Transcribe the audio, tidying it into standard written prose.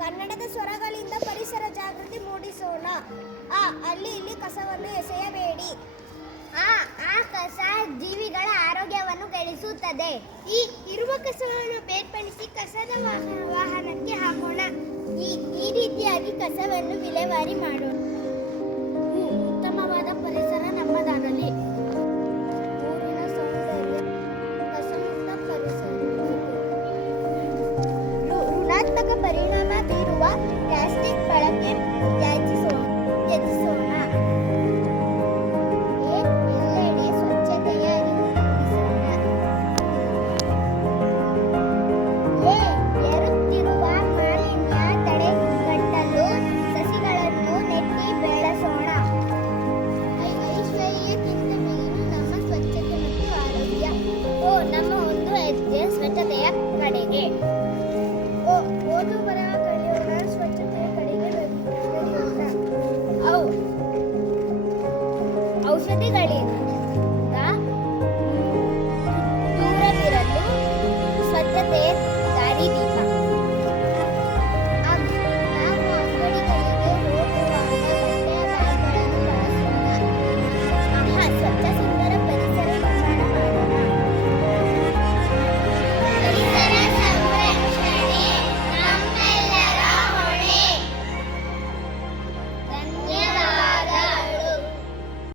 ಕನ್ನಡದ ಸ್ವರಗಳಿಂದ ಪರಿಸರ ಜಾಗೃತಿ ಮೂಡಿಸೋಣ. ಅಲ್ಲಿ ಇಲ್ಲಿ ಕಸವನ್ನು ಎಸೆಯಬೇಡಿ. ಆ ಕಸ ಜೀವಿಗಳ ಆರೋಗ್ಯವನ್ನು ಕೆಡಿಸುತ್ತದೆ. ಇರುವ ಕಸವನ್ನು ಬೇರ್ಪಡಿಸಿ ಕಸದ ವಾಹನಕ್ಕೆ ಹಾಕೋಣ. ಈ ರೀತಿಯಾಗಿ ಕಸವನ್ನು ವಿಲೇವಾರಿ ಮಾಡೋಣ. ಉತ್ತಮವಾದ ಪರಿಸರ ನಮ್ಮದಾಗಲಿ. ಊರಿನ ಸೌಂದರ್ಯ ಕಸಮುಕ್ತ ಪರಿಸರ. ಋಣಾತ್ಮಕ ಪರಿಣಾಮ ಬೀರುವ ಪ್ಲಾಸ್ಟಿಕ್ ಬಳಕೆ ತ್ಯಜಿಸೋಣ. ಎಲ್ಲೆಡೆ ಸ್ವಚ್ಛತೆಯ ಅರಿವು ಮೂಡಿಸೋಣ. ಏರುತ್ತಿರುವ ಮಾಲಿನ್ಯ ತಡೆಗಟ್ಟಲು ಸಸಿಗಳನ್ನು ನೆಟ್ಟಿ ಬೆಳೆಸೋಣ. ಐಶ್ವರ್ಯಕ್ಕಿಂತ ಮಿಗಿಲು ನಮ್ಮ ಸ್ವಚ್ಛತೆ ಮತ್ತು ಆರೋಗ್ಯ. ನಮ್ಮ ಒಂದು ಹೆಜ್ಜೆ ಸ್ವಚ್ಛತೆಯ ಕಡೆಗೆ.